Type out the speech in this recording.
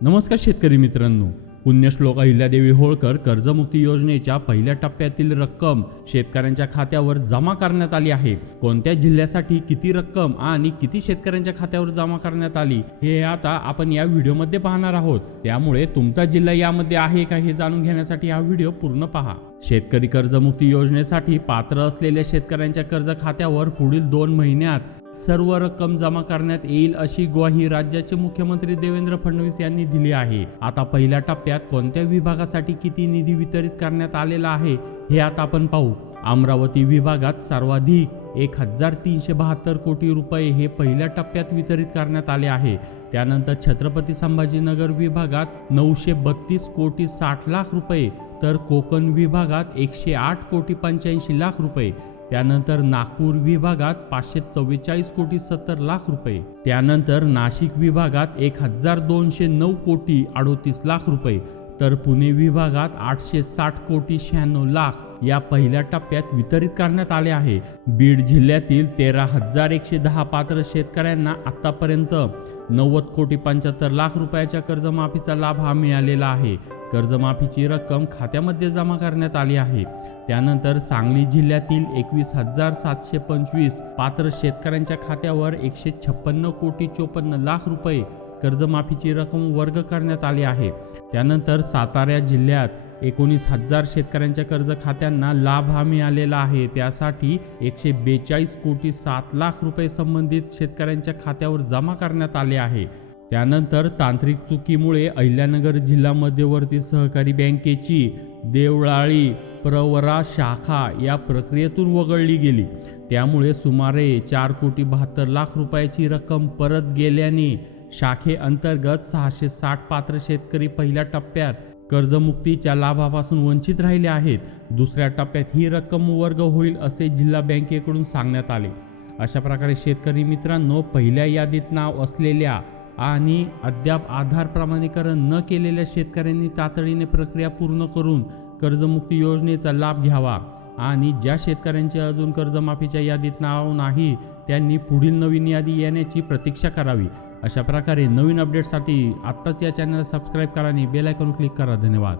नमस्कार शेतकरी मित्रांनो, पुण्यश्लोक अहिल्यादेवी होळकर कर्जमुक्ती योजनेच्या पहिल्या टप्प्यातील रक्कम शेतकऱ्यांच्या खात्यावर जमा करण्यात आली आहे। कोणत्या जिल्ह्यासाठी किती रक्कम आणि किती शेतकऱ्यांच्या खात्यावर जमा करण्यात आली हे आता आपण या व्हिडिओमध्ये पाहणार आहोत। त्यामुळे तुमचा जिल्हा यामध्ये आहे का हे जाणून घेण्यासाठी हा व्हिडिओ पूर्ण पहा। शेतकरी कर्जमुक्ती योजनेसाठी पात्र असलेल्या शेतकऱ्यांच्या कर्ज खात्यावर पुढील 2 महिन्यात सर्व रक्कम जमा करण्यात येईल अशी ग्वाही राज्याचे मुख्यमंत्री देवेंद्र फडणवीस यांनी दिली आहे। आता पहिल्या टप्प्यात कोणत्या विभागासाठी किती निधी वितरित करण्यात आलेला आहे हे आता आपण पाहू। अमरावती विभागात सर्वाधिक 1372 कोटी रुपये हे पहिल्या टप्प्यात वितरित करण्यात आले आहे। त्यानंतर छत्रपती संभाजीनगर विभागात 932 कोटी 60 लाख रुपये, तर कोकण विभागात 108 कोटी 85 लाख रुपये, त्यानंतर नागपूर विभागात 544 कोटी 70 लाख रुपये, त्यानंतर नाशिक विभागात 1209 कोटी 38 लाख रुपये, तर पुणे विभागात 860 कोटी 96 लाख या पहिल्या टप्प्यात वितरित करण्यात आले आहे। बीड जिल्ह्यातील 13,110 पात्र शेतकऱ्यांना आतापर्यंत 90 कोटी 75 लाख रुपयाच्या कर्जमाफीचा लाभ हा मिळालेला आहे। कर्जमाफीची रक्कम खात्यामध्ये जमा करण्यात आली आहे। त्यानंतर सांगली जिल्ह्यातील 21,725 पात्र शेतकऱ्यांच्या खात्यावर 156 कोटी 54 लाख रुपये कर्जमाफीची रक्कम वर्ग करण्यात आली आहे। त्यानंतर सातारा जिल्ह्यात 19,000 शेतकऱ्यांच्या कर्ज खात्यांना लाभ हा मिळालेला आहे। त्यासाठी 142 कोटी 7 लाख रुपये संबंधित शेतकऱ्यांच्या खात्यावर जमा करण्यात आले आहे। त्यानंतर तांत्रिक चुकीमुळे अहिल्यानगर जिल्हा मध्यवर्ती सहकारी बँकेची देवळाली प्रवरा शाखा या प्रक्रियेतून वगळली गेली। त्यामुळे सुमारे 4 कोटी 72 लाख रुपयाची रक्कम परत गेल्याने शाखेअंतर्गत 660 पात्र शेतकरी पहिल्या टप्प्यात कर्जमुक्तीच्या लाभापासून वंचित राहिले आहेत। दुसऱ्या टप्प्यात ही रक्कम वर्ग होईल असे जिल्हा बँकेकडून सांगण्यात आले। अशा प्रकारे शेतकरी मित्रांनो, पहिल्या यादीत नाव असलेल्या आणि अद्याप आधार प्रमाणीकरण न केलेल्या शेतकऱ्यांनी तातडीने प्रक्रिया पूर्ण करून कर्जमुक्ती योजनेचा लाभ घ्यावा आणि ज्या शेतकऱ्यांचे अजून कर्जमाफीच्या यादीत नाव नाही त्यांनी पुढील नवीन यादी येण्याची प्रतीक्षा करावी। अशा प्रकारे नवीन अपडेट्ससाठी आत्ताच या चॅनलला सबस्क्राईब करा आणि बेल आयकॉन क्लिक करा। धन्यवाद।